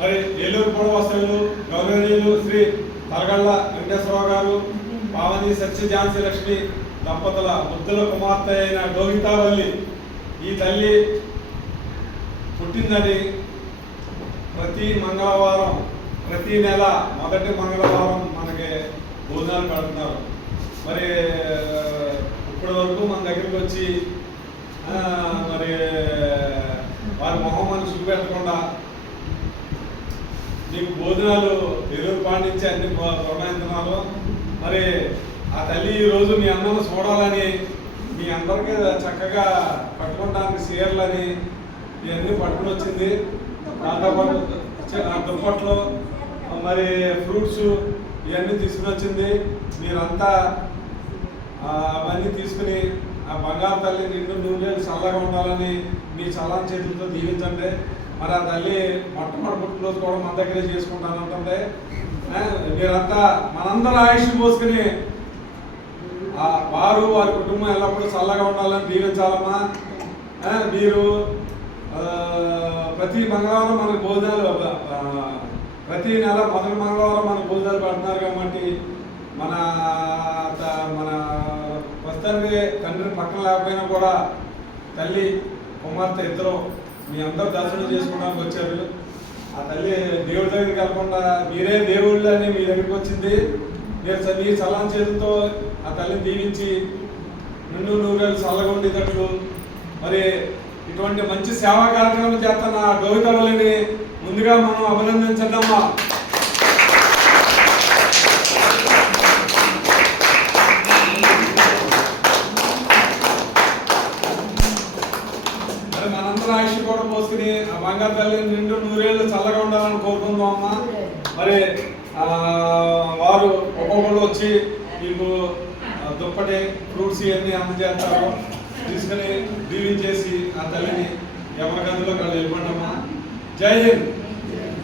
మరి ఏలూరు పూర్వవస్తువులు గౌరవనీయులు శ్రీ తరగళ్ళ వెంకటేశ్వరరావు గారు పావని సత్య ఝాన్సీ లక్ష్మి దంపతుల ముద్దుల కుమార్తె అయిన డోహితావల్లి ఈ తల్లి పుట్టిందని ప్రతి మంగళవారం ప్రతి నెల మొదటి మంగళవారం మనకి భోజనాలు పెడుతున్నారు. మరి ఇప్పటి వరకు మన దగ్గరికి వచ్చి మరి వారి మొహమ్మని చూపెట్టకుండా మీకు భోజనాలు ఏలూరు పాండించి అన్ని పురమాయిస్తున్నారు. మరి ఆ తల్లి ఈరోజు మీ అందరూ చూడాలని మీ అందరికీ చక్కగా పట్టుకోవడానికి చీరలని ఇవన్నీ పట్టుకుని వచ్చింది. దాంతోపాటు దుప్పట్లు మరి ఫ్రూట్స్ ఇవన్నీ తీసుకుని వచ్చింది. మీరంతా అవన్నీ తీసుకుని ఆ బంగారు తల్లి నిండు నూనెలు చల్లగా ఉండాలని మీ చల్లని చేతులతో దీవించండి. మరి ఆ తల్లి మొట్టమొదటి పుట్టినరోజు కూడా మన దగ్గరే చేసుకుంటానంటే మీరంతా మనందరూ ఆయుష్ పోసుకుని వారు వారి కుటుంబం ఎల్లప్పుడూ చల్లగా ఉండాలని దీవించాలమ్మా. మీరు ప్రతి మంగళవారం మనకు భోజనాలు ప్రతి నెల మొదటి మంగళవారం మనకు భోజనాలు పెడుతున్నారు కాబట్టి మన మన ప్రస్తుతానికి తండ్రి పక్కన లేకపోయినా కూడా తల్లి కుమార్తె ఇద్దరు మీ అందరూ దర్శనం చేసుకోవడానికి వచ్చారు. ఆ తల్లి దేవుడి దగ్గరికి వెళ్ళకుండా మీరే దేవుళ్ళు అని మీ దగ్గరికి వచ్చింది. మీరు మీ చల్లని చేతులతో ఆ తల్లిని దీవించి నిండు నూరేళ్ళు చల్లగా ఉండేటట్లు మరి ఇటువంటి మంచి సేవా కార్యక్రమం చేస్తున్న డోహితావల్లిని ముందుగా మనం అభినందించద్దమ్మా. మరి మనందరూ ఆయుష్ కూడా పోసుకుని ఆ బంగారు తల్లి నిండు నూరేళ్ళు చల్లగా ఉండాలని కోరుకుందాం అమ్మా. మరి వారు ఒక్కొక్కరు వచ్చి మీకు దుప్పటి ఫ్రూట్స్ ఇవన్నీ అందజేస్తారు. తీసుకుని దీవించేసి ఆ తల్లిని ఎవరి గదిలో వాళ్ళు వెళ్ళిపోండమ్మా. జై హింద్.